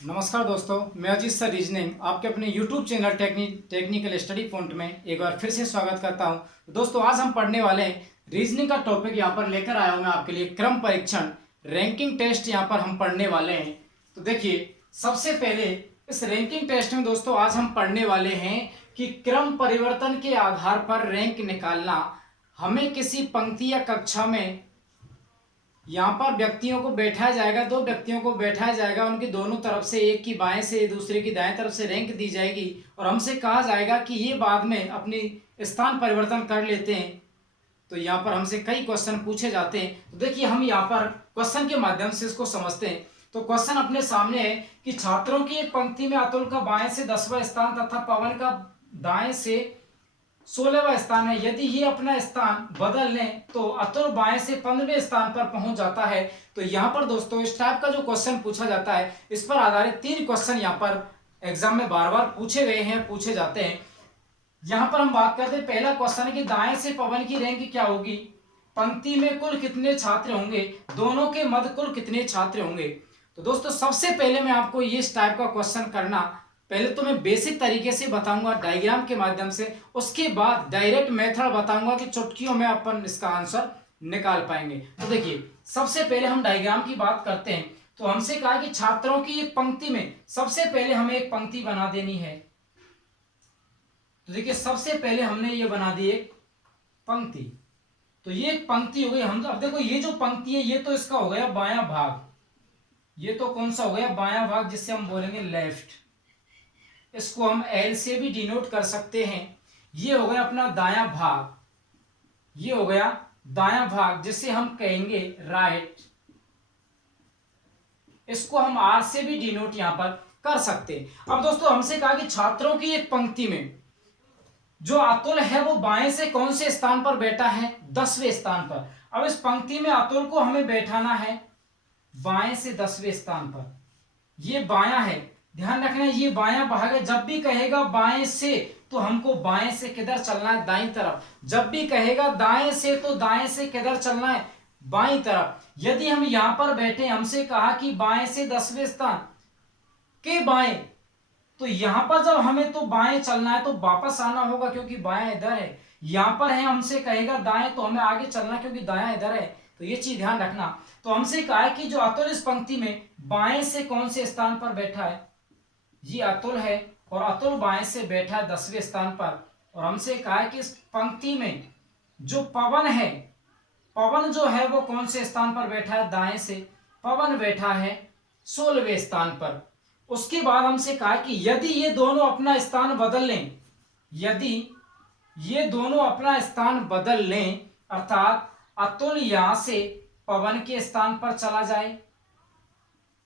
नमस्कार दोस्तों, मैं अजीत सर रीजनिंग आपके अपने YouTube channel technical study point में एक बार फिर से स्वागत करता हूं। दोस्तों, आज हम पढ़ने वाले हैं रीजनिंग का टॉपिक। यहां पर लेकर आया हूं मैं आपके लिए क्रम परीक्षण रैंकिंग टेस्ट। यहां पर हम पढ़ने वाले हैं। तो देखिए, सबसे पहले इस रैंकिंग टेस्ट में दोस्तों आज हम पढ़ने वाले हैं कि क्रम परिवर्तन के आधार पर रैंक निकालना। हमें किसी पंक्ति या कक्षा में यहाँ पर व्यक्तियों को बैठाया जाएगा, दो व्यक्तियों को बैठाया जाएगा, उनकी दोनों तरफ से, एक की बाएं से दूसरे की दाएं तरफ से रैंक दी जाएगी और हमसे कहा जाएगा कि ये बाद में अपनी स्थान परिवर्तन कर लेते हैं। तो यहाँ पर हमसे कई क्वेश्चन पूछे जाते हैं। तो देखिए, हम यहाँ पर क्वेश्चन के माध्यम से इसको समझते हैं। तो क्वेश्चन अपने सामने है कि छात्रों की एक पंक्ति में अतुल का बाएं से 10वां स्थान तथा पवन का दाएं से 16वां स्थान है। यदि ये अपना स्थान बदल लें तो अतुल बाएं से 15वें स्थान पर पहुंच जाता है। तो यहाँ पर दोस्तों इस टाइप का जो क्वेश्चन पूछा जाता है, इस पर आधारित 3 क्वेश्चन यहाँ पर एग्जाम में बार बार पूछे गए हैं, पूछे जाते हैं। यहाँ पर हम बात करते हैं, पहला क्वेश्चन है कि दाएं से पवन की रैंक क्या होगी, पंक्ति में कुल कितने छात्र होंगे, दोनों के मध्य कुल कितने छात्र होंगे। तो दोस्तों सबसे पहले मैं आपको इस टाइप का क्वेश्चन करना, पहले तो मैं बेसिक तरीके से बताऊंगा डायग्राम के माध्यम से, उसके बाद डायरेक्ट मेथड बताऊंगा कि चुटकियों में अपन इसका आंसर निकाल पाएंगे। तो देखिए, सबसे पहले हम डायग्राम की बात करते हैं। तो हमसे कहा कि छात्रों की एक पंक्ति में सबसे पहले हमें एक पंक्ति बना देनी है। तो देखिए, सबसे पहले हमने ये बना दी एक पंक्ति। तो ये एक पंक्ति हो गई। हम अब देखो, ये जो पंक्ति है ये तो इसका हो गया बायां भाग। ये तो कौन सा हो गया, बायां भाग, जिससे हम बोलेंगे लेफ्ट। इसको हम एल से भी डिनोट कर सकते हैं। ये हो गया अपना दायां भाग, ये हो गया दायां भाग, जिसे हम कहेंगे राइट। इसको हम आर से भी डिनोट यहां पर कर सकते हैं। अब दोस्तों हमसे कहा कि छात्रों की एक पंक्ति में जो अतुल है वो बाएं से कौन से स्थान पर बैठा है, 10वें स्थान पर। अब इस पंक्ति में अतुल को हमें बैठाना है बाएं से 10वें स्थान पर। ये बायां है, ध्यान रखना, ये बायां भाग है। जब भी कहेगा बाएं से तो हमको बाएं से किधर चलना है, दाईं तरफ। जब भी कहेगा दाएं से तो दाएं से किधर चलना है, बाईं तरफ। यदि हम यहां पर बैठे, हमसे कहा कि बाएं से 10वें स्थान के बाएं, तो यहां पर जब हमें तो बाएं चलना है तो वापस आना होगा क्योंकि बायां इधर है। यहां पर है, हमसे कहेगा दाएं तो हमें आगे चलना क्योंकि दायां इधर है। तो ये चीज ध्यान रखना। तो हमसे कहा है कि जो अतुल इस पंक्ति में बाएं से कौन से स्थान पर बैठा है, ये अतुल है और अतुल बाएं से बैठा है 10वें स्थान पर। और हमसे कहा है कि इस पंक्ति में जो पवन है, पवन जो है वो कौन से स्थान पर बैठा है, दाएं से। पवन बैठा है 16वें स्थान पर। उसके बाद हमसे कहा कि यदि ये दोनों अपना स्थान बदल लें, यदि ये दोनों अपना स्थान बदल लें, अर्थात अतुल यहां से पवन के स्थान पर चला जाए,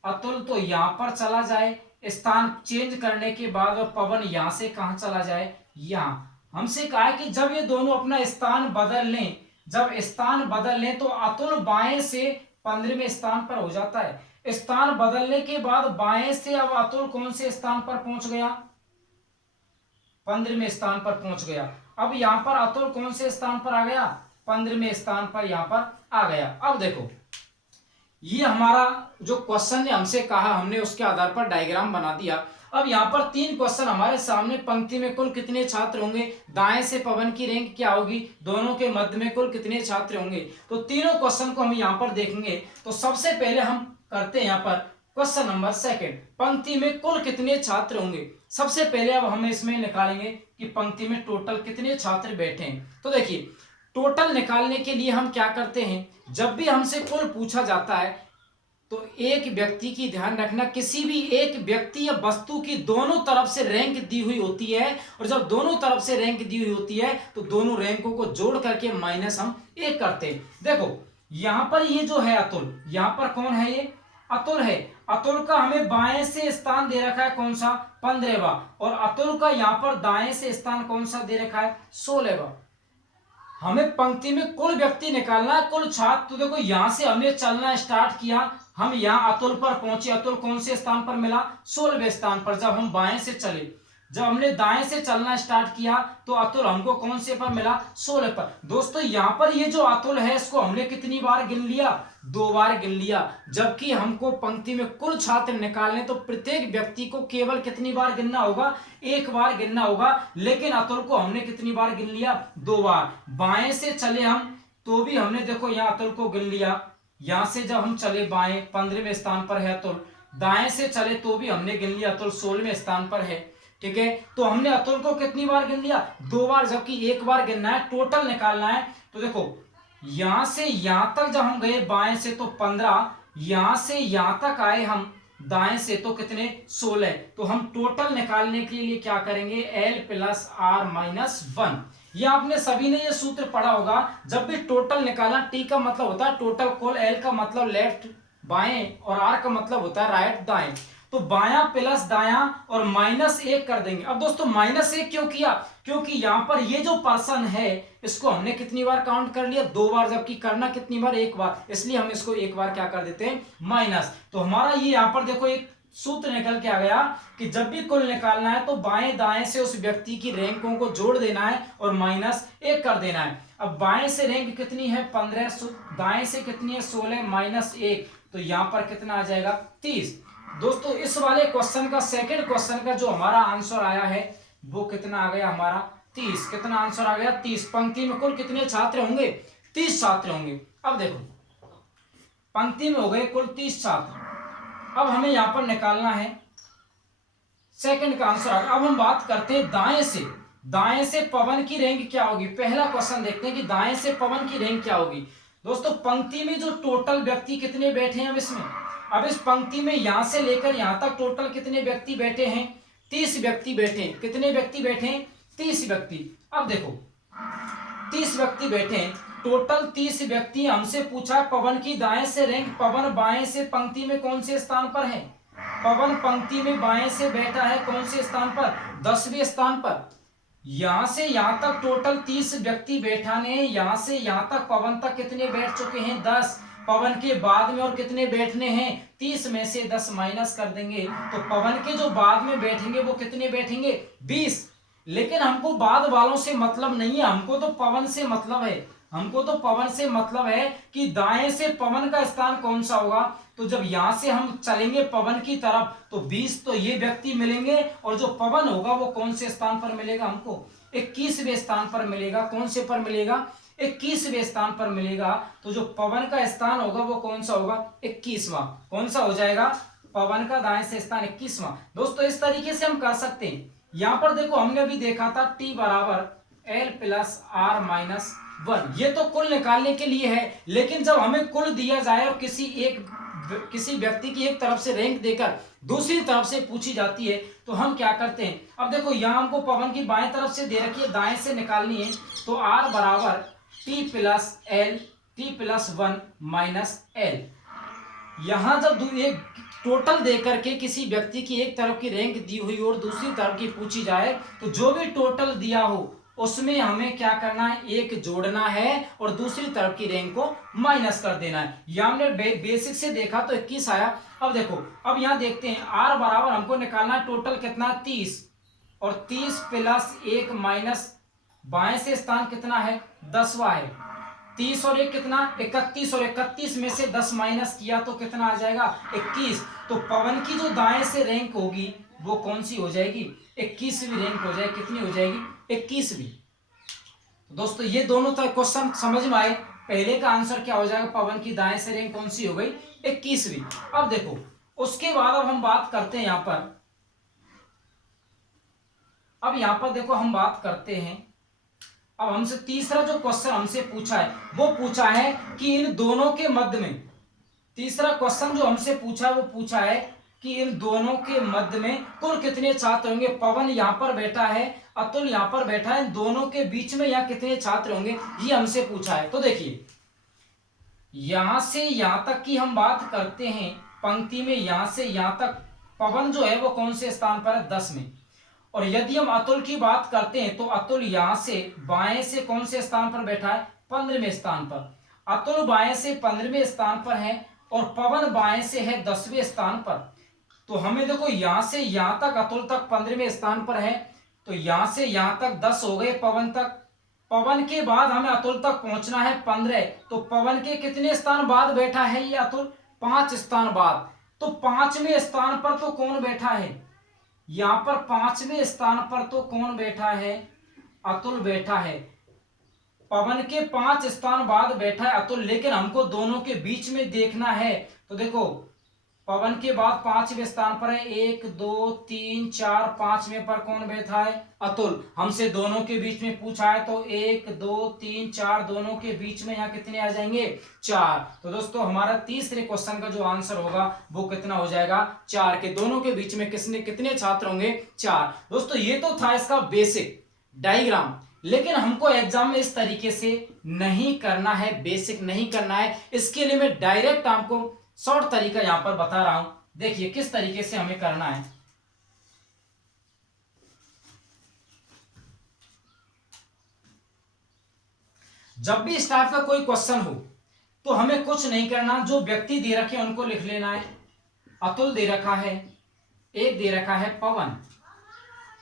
अतुल तो यहां पर चला जाए स्थान चेंज करने के बाद, और पवन यहां से कहां चला जाए, यहां। हमसे कहा है कि जब ये दोनों अपना स्थान बदल लें, जब स्थान बदल लें तो अतुल बाएं से 15वें स्थान पर हो जाता है। स्थान बदलने के बाद बाएं से अब अतुल कौन से स्थान पर पहुंच गया, 15वें स्थान पर पहुंच गया। अब यहां पर अतुल कौन से स्थान पर आ गया, 15वें स्थान पर यहां पर आ गया। अब देखो, ये हमारा जो क्वेश्चन ने हमसे कहा, हमने उसके आधार पर डायग्राम बना दिया। अब यहाँ पर 3 क्वेश्चन हमारे सामने, पंक्ति में कुल कितने छात्र होंगे, दाएं से पवन की रैंक क्या होगी, दोनों के मध्य में कुल कितने छात्र होंगे। तो तीनों क्वेश्चन को हम यहाँ पर देखेंगे। तो सबसे पहले हम करते हैं यहाँ पर क्वेश्चन नंबर 2, पंक्ति में कुल कितने छात्र होंगे। सबसे पहले अब हम इसमें निकालेंगे कि पंक्ति में टोटल कितने छात्र बैठे हैं। तो देखिए, टोटल निकालने के लिए हम क्या करते हैं, जब भी हमसे कुल पूछा जाता है तो एक व्यक्ति की, ध्यान रखना, किसी भी एक व्यक्ति या वस्तु की दोनों तरफ से रैंक दी हुई होती है। और जब दोनों तरफ से रैंक दी हुई होती है तो दोनों रैंकों को जोड़ करके माइनस हम 1 करते हैं। देखो, यहां पर ये जो है अतुल, यहां पर कौन है, ये अतुल है। अतुल का हमें बाएं से स्थान दे रखा है कौन सा, 15वां। और अतुल का यहां पर दाएं से स्थान कौन सा दे रखा है, 16वां। हमें पंक्ति में कुल व्यक्ति निकालना है, कुल छात्र। तो देखो, यहां से हमने चलना स्टार्ट किया, हम यहां अतुल पर पहुंचे। अतुल कौन से स्थान पर मिला, 16वें स्थान पर। जब हम बाएं से चले, जब हमने दाएं से चलना स्टार्ट किया तो अतुल हमको कौन से पर मिला, 16 पर। दोस्तों यहां पर ये जो अतुल है इसको हमने कितनी बार गिन लिया, 2 बार गिन लिया। जबकि हमको पंक्ति में कुल छात्र निकालने तो प्रत्येक व्यक्ति को केवल कितनी बार गिनना होगा, 1 बार गिनना होगा। लेकिन अतुल को हमने कितनी बार गिन लिया, 2 बार। बाएं से चले हम तो भी हमने देखो यहाँ अतुल को गिन लिया। यहां से जब हम चले बाएं 15वें स्थान पर है अतुल, दाएं से चले तो भी हमने गिन लिया अतुल 16वें स्थान पर है। ठीक है, तो हमने अतुल को कितनी बार गिन लिया, 2 बार, जबकि 1 बार गिनना है, टोटल निकालना है। तो देखो यहां से यहां तक जब हम गए बाएं से तो 15, यहां से यहां तक आए हम दाएं से तो कितने, 16। तो हम टोटल निकालने के लिए क्या करेंगे, L प्लस R माइनस 1। ये आपने सभी ने ये सूत्र पढ़ा होगा। जब भी टोटल निकालना, T का मतलब होता है टोटल कुल, L का मतलब लेफ्ट बाएं और R का मतलब होता है राइट दाएं। तो बायां प्लस दायां और -1 कर देंगे। अब दोस्तों -1 क्यों किया, क्योंकि यहां पर ये जो पर्सन है इसको हमने कितनी बार काउंट कर लिया, 2 बार, जबकि करना कितनी बार, 1 बार, इसलिए हम इसको 1 बार क्या कर देते हैं, माइनस। तो हमारा ये यहां पर देखो एक सूत्र निकल के आ गया कि जब भी कुल निकालना है तो बाएं दाएं से उस व्यक्ति की रैंकों को जोड़ देना है और -1 कर देना है। अब बाएं से रैंक कितनी है 15, दाएं से कितनी है 16, -1, तो यहां पर कितना आ जाएगा 30। दोस्तों इस वाले क्वेश्चन का, सेकंड क्वेश्चन का जो हमारा आंसर आया है वो कितना आ गया हमारा 30। कितना आंसर आ गया 30। पंक्ति में कुल कितने छात्र होंगे, 30 छात्र होंगे। अब देखो पंक्ति में हो गए कुल 30 छात्र। अब हमें यहां पर निकालना है सेकंड का आंसर। अब हम बात करते हैं दाएं से। दाएं से पवन की रैंक क्या होगी, पहला क्वेश्चन देखते हैं कि दाएं से पवन की रैंक क्या होगी। दोस्तों पंक्ति में जो टोटल व्यक्ति कितने बैठे हैं, अब इस पंक्ति में यहां से लेकर यहां तक टोटल कितने व्यक्ति बैठे हैं, 30 व्यक्ति बैठे हैं। कितने व्यक्ति बैठे हैं, 30 व्यक्ति। अब देखो 30 व्यक्ति बैठे हैं, टोटल 30 व्यक्ति। हमसे पूछा पवन की दाएं से रैंक, पवन बाएं से पंक्ति में कौन से स्थान पर है, पवन पंक्ति में बाएं से बैठा है कौन से स्थान पर, 10वें स्थान पर। यहां से यहां तक टोटल 30 व्यक्ति बैठाने, यहां से यहां तक पवन तक कितने बैठ चुके हैं, 10। पवन के बाद में और कितने बैठने हैं, 30 में से 10 माइनस कर देंगे तो पवन के जो बाद में बैठेंगे वो कितने बैठेंगे, 20। लेकिन हमको बाद वालों से मतलब नहीं है, हमको तो पवन से मतलब है। हमको तो पवन से मतलब है कि दाएं से पवन का स्थान कौन सा होगा। तो जब यहां से हम चलेंगे पवन की तरफ तो 20 तो ये व्यक्ति मिलेंगे और जो पवन होगा वो कौन से स्थान पर मिलेगा, हमको 21वें स्थान पर मिलेगा। कौन से पर मिलेगा, 21वें स्थान पर मिलेगा। तो जो पवन का स्थान होगा वो कौन सा होगा, 21वां। कौन सा हो जाएगा, पवन का दाएं से स्थान 21वां। दोस्तों इस तरीके से हम कर सकते हैं। यहां पर देखो हमने अभी देखा था T बराबर L प्लस R माइनस 1। ये तो कुल निकालने के लिए है, लेकिन जब हमें कुल दिया जाए और किसी व्यक्ति की एक तरफ से रैंक देकर दूसरी तरफ से पूछी जाती है तो हम क्या करते हैं। अब देखो यहां हमको पवन की बाएं तरफ से दे रखी है, दाएं से निकालनी है। तो R बराबर T प्लस 1 माइनस L। यहां जब एक टोटल देकर के किसी व्यक्ति की एक तरफ की रैंक दी हुई और दूसरी तरफ की पूछी जाए तो जो भी टोटल दिया हो उसमें हमें क्या करना है, एक जोड़ना है और दूसरी तरफ की रैंक को माइनस कर देना है। यहां हमने बेसिक से देखा तो 21 आया। अब देखो अब यहां देखते हैं R बराबर हमको निकालना है टोटल कितना, 30 और 30 प्लस 1 माइनस बाएं से स्थान कितना है, 10वां है। 30 और 1 कितना, 31 और 31 में से 10 माइनस किया तो कितना आ जाएगा, 21। तो पवन की जो दाएं से रैंक होगी वो कौन सी हो जाएगी, 21वीं रैंक हो जाएगी। कितनी हो जाएगी, 21वीं। दोस्तों ये दोनों तक क्वेश्चन समझ में आए। पहले का आंसर क्या हो जाएगा, पवन की दाएं से रैंक कौन सी हो गई, 21वीं। अब देखो उसके बाद अब हम बात करते हैं यहां पर। अब यहां पर देखो हम बात करते हैं, अब हमसे तीसरा जो क्वेश्चन हमसे पूछा है वो पूछा है कि इन दोनों के मध्य में, तीसरा क्वेश्चन जो हमसे पूछा है वो पूछा है कि इन दोनों के मध्य में कुल कितने छात्र होंगे। पवन यहां पर बैठा है, अतुल यहां पर बैठा है, इन दोनों के बीच में यहां कितने छात्र होंगे ये हमसे पूछा है। तो देखिए यहां से यहां तक की हम बात करते हैं, पंक्ति में यहां से यहां तक पवन जो है वो कौन से स्थान पर है, 10 में। और यदि हम अतुल की बात करते हैं तो अतुल यहां से बाएं से कौन से स्थान पर बैठा है, 15वें स्थान पर। अतुल बाएं से 15वें स्थान पर है और पवन बाएं से है 10वें स्थान पर। तो हमें देखो यहां से यहां तक अतुल तक 15वें स्थान पर है, तो यहां से यहां तक 10 हो गए पवन तक। पवन के बाद हमें अतुल तक पहुंचना है 15, तो पवन के कितने स्थान बाद बैठा है ये अतुल? 5 स्थान बाद। तो 5वें स्थान पर तो कौन बैठा है? यहां पर 5वें स्थान पर तो कौन बैठा है? अतुल बैठा है। पवन के 5 स्थान बाद बैठा है अतुल, लेकिन हमको दोनों के बीच में देखना है। तो देखो पवन के बाद 5वें स्थान पर है, 1 2 3 4, 5वें पर कौन बैठा है? अतुल। हमसे दोनों के बीच में पूछा है, तो 1 2 3 4 दोनों के बीच में यहाँ कितने आ जाएंगे? 4। तो दोस्तों हमारा तीसरे क्वेश्चन का जो आंसर होगा वो कितना हो जाएगा? 4 के दोनों के बीच में कितने छात्र होंगे? 4। दोस्तों ये तो था इसका बेसिक डायग्राम, लेकिन हमको एग्जाम में इस तरीके से नहीं करना है, बेसिक नहीं करना है। इसके लिए मैं डायरेक्ट आपको शॉर्ट तरीका यहां पर बता रहा हूं। देखिए किस तरीके से हमें करना है। जब भी इस टाइप का कोई क्वेश्चन हो तो हमें कुछ नहीं करना, जो व्यक्ति दे रखे हैं उनको लिख लेना है। अतुल दे रखा है, एक दे रखा है पवन।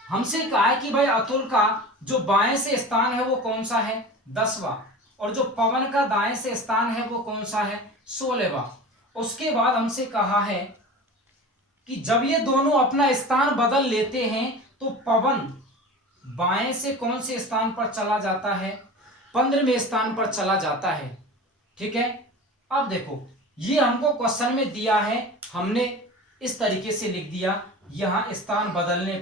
हमसे कहा है कि भाई अतुल का जो बाएं से स्थान है वो कौन सा है? 10वां। और जो पवन का दाएं से स्थान है वो कौन सा है? 16वां। उसके बाद हमसे कहा है कि जब ये दोनों अपना स्थान बदल लेते हैं तो पवन बाएं से कौन से स्थान पर चला जाता है? 15वें स्थान पर चला जाता है। ठीक है, अब देखो ये हमको क्वेश्चन में दिया है, हमने इस तरीके से लिख दिया। यहां स्थान बदलने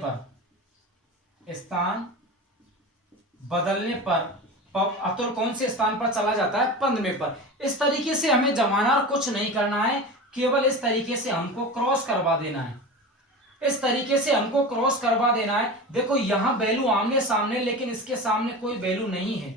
पर अतुल कौन से स्थान पर चला जाता है? 15वें पर। इस तरीके से हमें जमाना और कुछ नहीं करना है, केवल इस तरीके से हमको क्रॉस करवा देना है। इस तरीके से हमको क्रॉस करवा देना है। देखो यहां वैल्यू आमने सामने, लेकिन इसके सामने कोई वैल्यू नहीं है।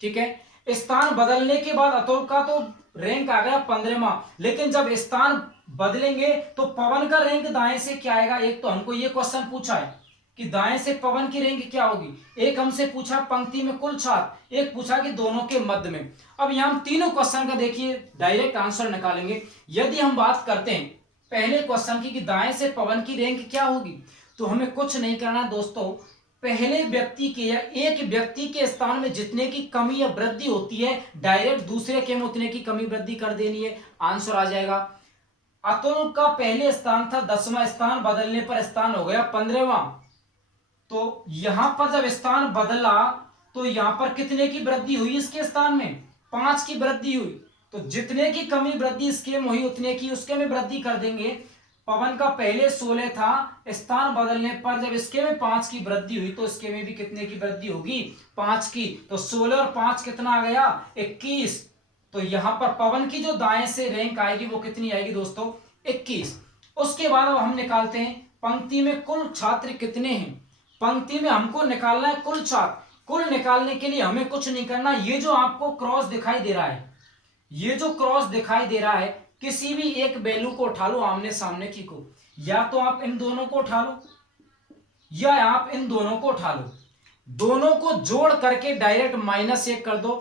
ठीक है, स्थान बदलने के बाद अतुल का तो रैंक आ गया 15वां, लेकिन जब स्थान बदलेंगे तो पवन का रैंक दाएं से क्या आएगा? एक तो हमको ये क्वेश्चन पूछा है कि दाएं से पवन की रैंक क्या होगी। एक हमसे पूछा पंक्ति में कुल छात्र, एक पूछा कि दोनों के मध्य में। अब यहां हम तीनों क्वेश्चन का देखिए डायरेक्ट आंसर निकालेंगे। यदि हम बात करते हैं पहले क्वेश्चन की कि दाएं से पवन की रैंक क्या होगी, तो हमें कुछ नहीं करना दोस्तों। पहले व्यक्ति के या एक व्यक्ति के स्थान में जितने की कमी या वृद्धि होती है, डायरेक्ट दूसरे के में उतने की कमी वृद्धि कर देनी है, आंसर आ जाएगा। अतुल का पहले स्थान था 10वां, स्थान बदलने पर स्थान हो गया 15वां। तो यहां पर जब स्थान बदला तो यहां पर कितने की वृद्धि हुई? इसके स्थान में 5 की वृद्धि हुई। तो जितने की कमी वृद्धि इसके में हुई उतने की उसके में वृद्धि कर देंगे। पवन का पहले 16 था, स्थान बदलने पर जब इसके में 5 की वृद्धि हुई तो इसके में भी कितने की वृद्धि होगी? 5 की। तो 16 और 5 कितना आ गया? 21। तो यहां पर पवन की जो दाएं से रैंक आएगी वो कितनी आएगी दोस्तों? 21। उसके बाद अब हम निकालते हैं पंक्ति में कुल छात्र कितने हैं। पंक्ति में हमको निकालना है कुल छात्र। कुल निकालने के लिए हमें कुछ नहीं करना। ये जो आपको क्रॉस दिखाई दे रहा है, ये जो क्रॉस दिखाई दे रहा है, किसी भी एक वैल्यू को उठा लो आमने सामने की को, या तो आप इन दोनों को उठा लो या आप इन दोनों को उठा लो। दोनों को जोड़ करके डायरेक्ट -1 कर दो,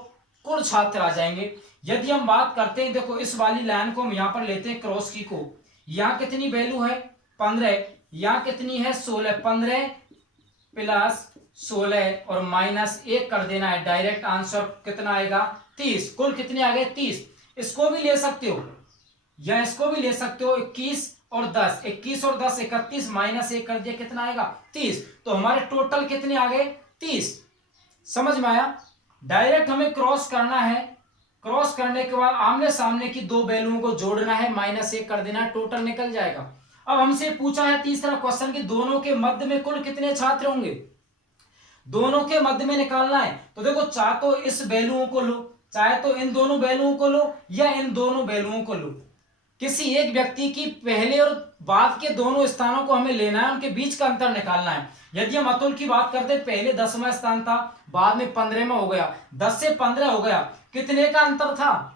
कुल छात्र आ जाएंगे। यदि हम बात करते हैं, देखो इस वाली लाइन को हम यहां पर लेते हैं क्रॉस की को, यहां कितनी वैल्यू है? 15, यहां कितनी है? 16। 15 प्लस 16 और -1 कर देना है, डायरेक्ट आंसर कितना आएगा? 30। कुल कितने आ गए? 30। इसको भी ले सकते हो या इसको भी ले सकते हो, 21 और 10, 21 और 10 31, -1 कर दिया, कितना आएगा? 30। तो हमारे टोटल कितने आ गए? 30। समझ में आया? डायरेक्ट हमें क्रॉस करना है। क्रॉस करने के बाद आमने सामने की दो वैल्यूओं को जोड़ना है, -1 कर देना है, टोटल निकल जाएगा। अब हमसे पूछा है तीसरा क्वेश्चन कि दोनों के मध्य में कुल कितने छात्र होंगे। दोनों के मध्य में निकालना है। तो देखो चाहे तो इस वैल्यूओं को लो, चाहे तो इन दोनों वैल्यूओं को लो या इन दोनों वैल्यूओं को लो। किसी एक व्यक्ति की पहले और बाद के दोनों स्थानों को हमें लेना है, उनके बीच का अंतर निकालना है। यदि हम अतुल की बात करते हैं, पहले 10वां स्थान था, बाद में 15वां हो गया, 10 से 15 हो गया, कितने का अंतर था?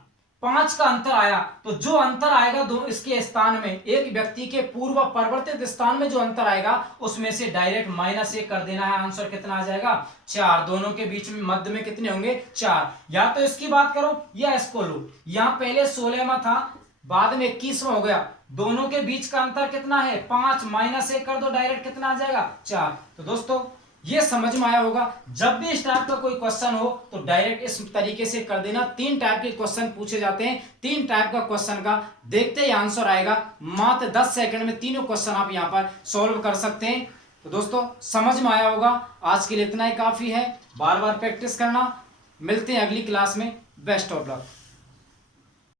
5 का अंतर आया। तो जो अंतर आएगा दो इसके स्थान में, एक व्यक्ति के पूर्व परिवर्तित स्थान में जो अंतर आएगा उसमें से डायरेक्ट -1 कर देना है। आंसर कितना आ जाएगा? 4। दोनों के बीच में मध्य में कितने होंगे? 4। या तो इसकी बात करो या इसको लो। यहां पहले 16वां था, बाद में 21वां हो गया, दोनों के बीच का अंतर कितना है 5, -1 कर दो डायरेक्ट कितना आ जाएगा 4। तो दोस्तों ये समझ में आया होगा। जब भी इस टाइप का कोई क्वेश्चन हो तो डायरेक्ट इस तरीके से कर देना। 3 टाइप के क्वेश्चन पूछे जाते हैं, 3 टाइप का क्वेश्चन का देखते ही आंसर आएगा। मात्र 10 सेकंड में तीनों क्वेश्चन आप यहाँ पर सॉल्व कर सकते हैं। तो दोस्तों समझ में आया होगा। आज के लिए इतना ही काफी है, बार बार प्रैक्टिस करना। मिलते हैं अगली क्लास में। Best of luck.